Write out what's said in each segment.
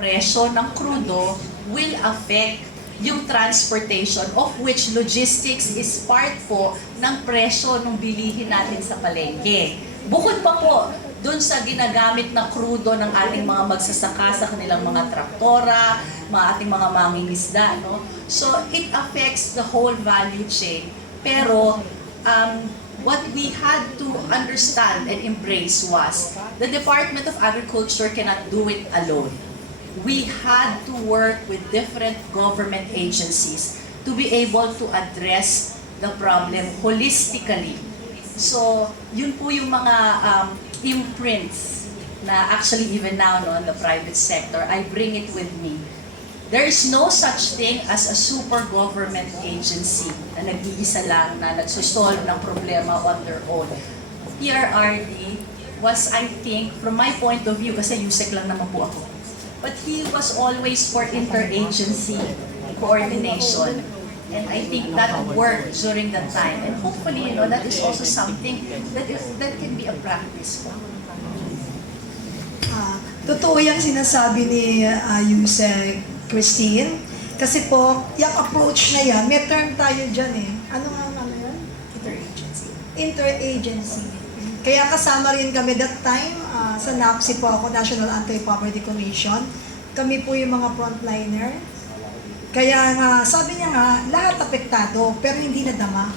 presyo ng krudo will affect yung transportation, of which logistics is part po ng presyo ng bilihin natin sa palengke. Bukod pa po doon sa ginagamit na krudo ng ating mga magsasaka sa kanilang mga traktora, ating mga mangingisda, no? So it affects the whole value chain. Pero what we had to understand and embrace was the Department of Agriculture cannot do it alone. We had to work with different government agencies to be able to address the problem holistically. So, yun po yung mga imprints na actually even now no, in the private sector, I bring it with me. There is no such thing as a super government agency na nag-iisa lang, na nagsosolve ng problema on their own. PRRD was, I think, from my point of view, kasi USEC lang naman po ako, but he was always for interagency coordination. And I think that worked during that time. And hopefully, that is also something that can be a practice. Totoo yung sinasabi ni Yusek Christine. Kasi po, yung approach na yan, may term tayo dyan eh. Ano yan? Interagency. Interagency. Kaya kasama rin kami that time, sa NAPSI po ako, National Anti-Poverty Commission. Kami po yung mga frontliner. Kaya nga, sabi niya nga, lahat apektado, pero hindi nadama,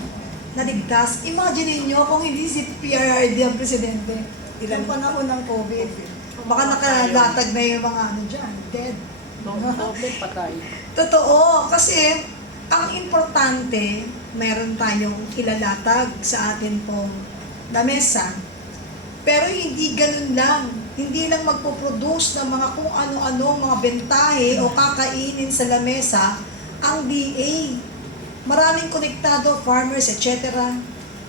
naligtas. Imagine niyo kung hindi si PRRD ang presidente, ilang panahon ng COVID. Baka nakalatag na yung mga dyan, dead. Patay. Totoo, kasi ang importante, meron tayong ilalatag sa atin pong lamesa. Pero hindi ganun lang. Hindi lang magpo-produce ng mga kung ano-ano, mga bentahe o kakainin sa lamesa ang DA. Maraming konektado, farmers, etc.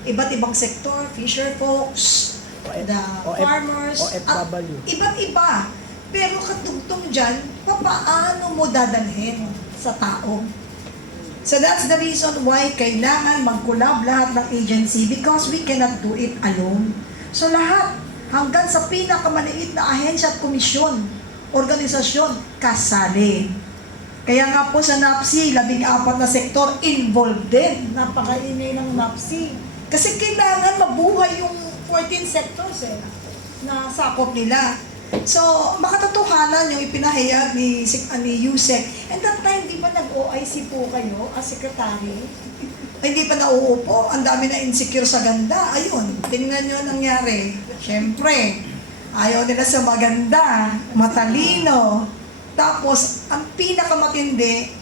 Iba't ibang sektor, fisher folks, the farmers, at iba't iba. Pero katugtong dyan, paano mo dadalhin sa tao? So that's the reason why kailangan mag-collab lahat ng agency because we cannot do it alone. So lahat, hanggang sa pinakamaliit na ahensya at komisyon, organisasyon, kasali. Kaya nga po sa NAPSI, 14 na sektor involved din. Napakaingay ng NAPSI. Kasi kailangan mabuhay yung 14 sectors na sakop nila. So, makatotohanan yung ipinahayag ni Yusek. And that time, di ba nag-OIC po kayo as secretary? Hindi pa nauupo. Ang dami na insecure sa ganda. Ayun, tingnan nyo nangyari. Siyempre, ayaw nila sa maganda, matalino. Tapos, ang pinakamatindi,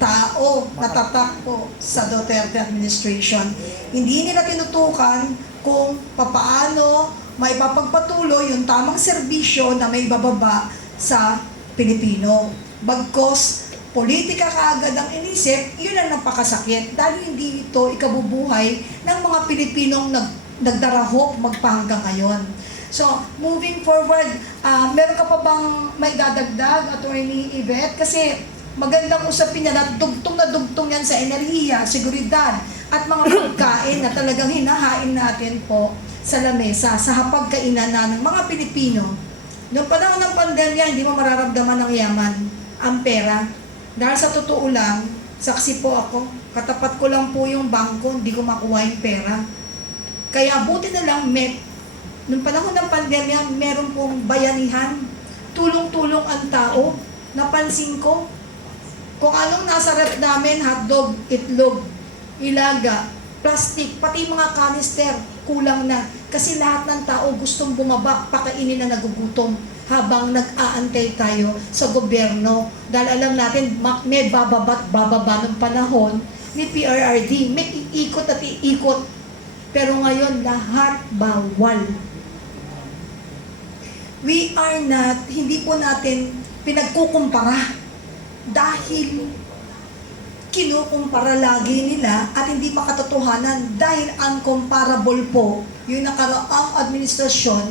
tao natatakbo sa Duterte administration. Hindi nila tinutukan kung papaano may papagpatuloy yung tamang serbisyo na may bababa sa Pilipino. Bagkos, politika kaagad ang inisip, yun ang napakasakit dahil hindi ito ikabubuhay ng mga Pilipinong nagdarahok magpahanggang ngayon. So, moving forward, meron ka pa bang may dadagdag, Attorney Yvette? Kasi magandang usapin niya na dugtong yan sa enerhiya, seguridad, at mga pagkain na talagang hinahain natin po sa lamesa, sa hapagkainan na ng mga Pilipino. Noong panahon ng pandemya, hindi mo mararamdaman ng yaman ang pera. Dahil sa totoo lang, saksi po ako, katapat ko lang po yung bangko, hindi ko makuha yung pera. Kaya buti na lang, noong panahon ng pandemya, meron pong bayanihan, tulong-tulong ang tao, napansin ko, kung anong nasa rep namin, hotdog, itlog, ilaga, plastic, pati mga kanister, kulang na. Kasi lahat ng tao gustong bumaba, pakainin na nagugutom habang nag-aantay tayo sa gobyerno. Dahil alam natin, may bababa ng panahon ni PRRD. May iikot at iikot. Pero ngayon, lahat bawal. We are not, hindi po natin pinagkukumpara. Dahil kinukumpara lagi nila at hindi makatotohanan dahil uncomparable po yung nakaraang administrasyon,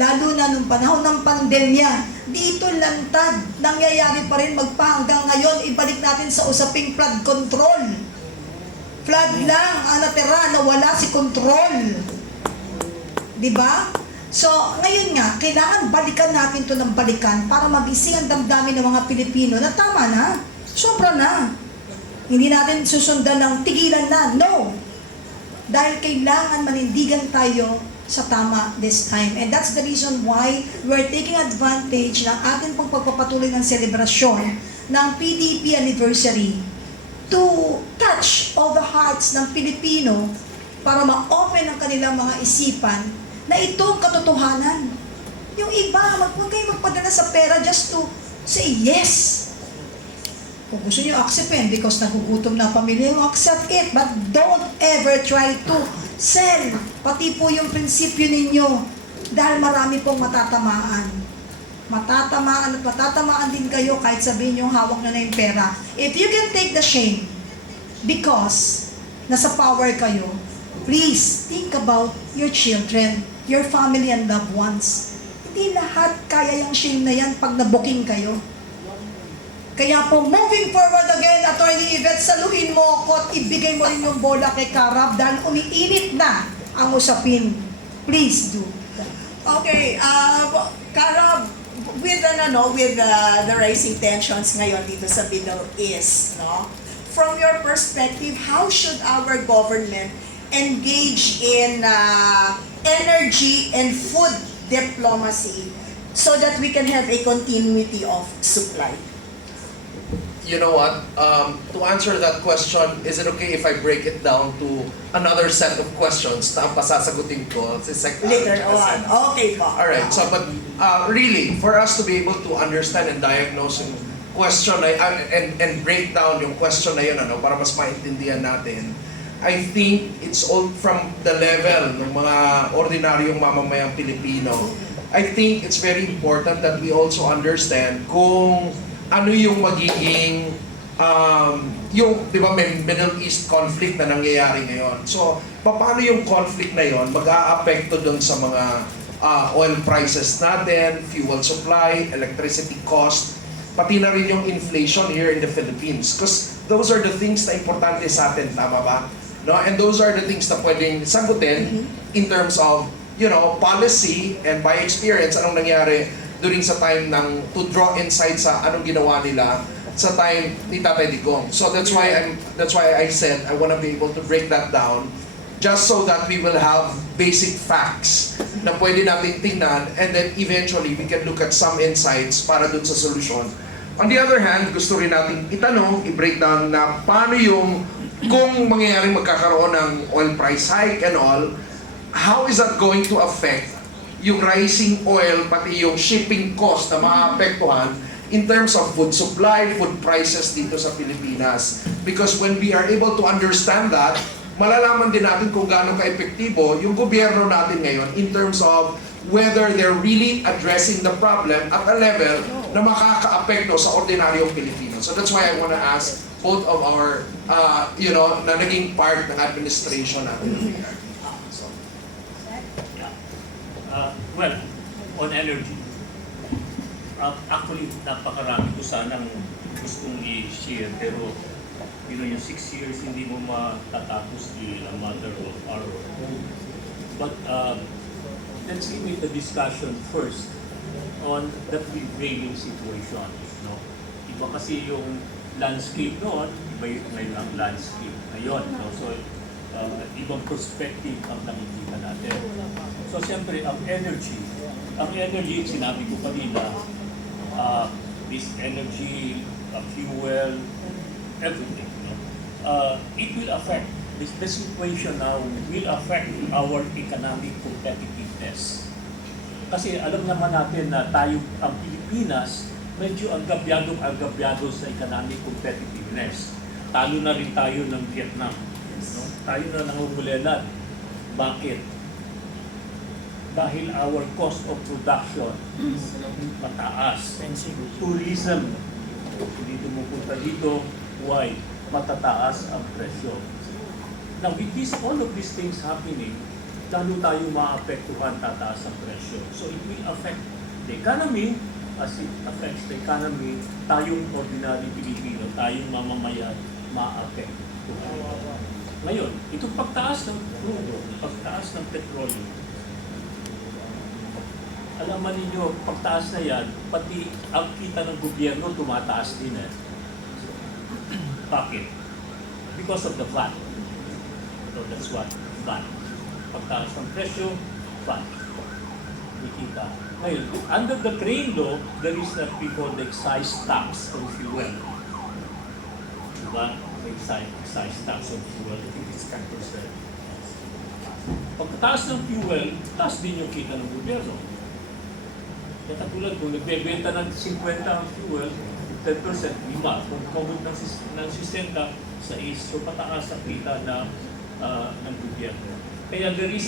lalo na nung panahon ng pandemya. Dito lantad, nangyayari pa rin magpahanggang ngayon, ibalik natin sa usaping flood control. Flood lang ang natira na wala si control. Diba? So, ngayon nga, kailangan balikan natin to ng balikan para magising ang damdamin ng mga Pilipino na tama na, sobra na. Hindi natin susundan ng tigilan na, no. Dahil kailangan manindigan tayo sa tama this time. And that's the reason why we're taking advantage ng ating pong pagpapatuloy ng selebrasyon ng PDP anniversary to touch all the hearts ng Pilipino para ma-open ang kanilang mga isipan na itong katotohanan. Yung iba, huwag kayo magpadala sa pera just to say yes. Kung gusto nyo acceptin because nagugutom na pamilya, you accept it. But don't ever try to sell. Pati po yung prinsipyo ninyo dahil marami pong matatamaan. Matatamaan at matatamaan din kayo kahit sabihin nyo hawak na yung pera. If you can take the shame because nasa power kayo, please think about your children, your family and loved ones. Hindi lahat kaya yung shame na yan pag nabuking kayo. Kaya po, moving forward again, Attorney Yvette, saluhin mo ako at ibigay mo rin yung bola kay Karab dahil umiinit na ang usapin. Please do. Okay, Karab, with the rising tensions ngayon dito sa Middle East, no? From your perspective, how should our government engage in energy and food diplomacy so that we can have a continuity of supply? You know what? To answer that question, is it okay if I break it down to another set of questions na ang pasasagutin ko? Later on. Okay po. Alright, so but really, for us to be able to understand and diagnose yung question na, and break down yung question na yun, para mas maintindihan natin, I think it's all from the level ng mga ordinaryong mamamayang Pilipino. I think it's very important that we also understand kung ano yung magiging yung, di ba, may Middle East conflict na nangyayari ngayon. So, paano yung conflict na yon mag-aapekto dun sa mga oil prices natin, fuel supply, electricity cost, pati na rin yung inflation here in the Philippines. Because those are the things na importante sa atin, tama ba? No? And those are the things na pwedeng sagutin in terms of, policy and by experience, anong nangyari during sa time to draw insight sa anong ginawa nila sa time ni Tatay Digong. So that's why I said I want to be able to break that down just so that we will have basic facts na pwede natin tingnan and then eventually we can look at some insights para dun sa solusyon. On the other hand, gusto rin natin itanong, i-break down na paano yung kung mangyayaring magkakaroon ng oil price hike and all, how is that going to affect yung rising oil, pati yung shipping cost na maapektuhan in terms of food supply, food prices dito sa Pilipinas. Because when we are able to understand that, malalaman din natin kung gaano ka-epektibo yung gobyerno natin ngayon in terms of whether they're really addressing the problem at a level na makaka-apekto sa ordinaryong Pilipino. So that's why I want to ask both of our, na naging part ng administration natin. Well, on energy, actually, napakarami ko sanang gustong i-share, pero yung 6 years hindi mo matatapos a matter of our own. But let's limit the discussion first on the prevailing situation. No? Iba kasi yung landscape noon, iba yung landscape ngayon. No? So, ibang perspective ang nakikita natin. So, siyempre, ang energy, sinabi ko kanina, this energy, fuel, everything, it will affect, the situation now will affect our economic competitiveness. Kasi alam naman natin na tayo, ang Pilipinas, medyo agabyado sa economic competitiveness. Talo na rin tayo ng Vietnam. No? Tayo na nangungulelat. Bakit? Dahil our cost of production mataas. Tourism, hindi tumupunta dito. Why? Matataas ang presyo. Now, with all of these things happening, lalo tayo maapektuhan, tataas ang presyo. So it will affect the economy. As it affects the economy, tayong ordinary Pilipino, tayong mamamayan, maapektuhan. Ngayon, itong pagtaas ng crudo, pagtaas ng petrolyo, alaman ninyo, pagtaas na yan, pati ang kita ng gobyerno tumataas din eh. Bakit? Because of the VAT. So that's what, VAT. Pagtaas ng presyo, VAT. Kikita. Ngayon, under the train law, there is that we call the excise tax on fuel. Diba? Excise tax on fuel. I think it's 10%. Pagkataas ng fuel, taas din yung kita ng gobyerno. Kaya katulad kung nagbebenta ng 50 ang fuel, 10%, 5. Kung kumabot ng 60, 6. So pataas ang kita ng gobyerno. Kaya there is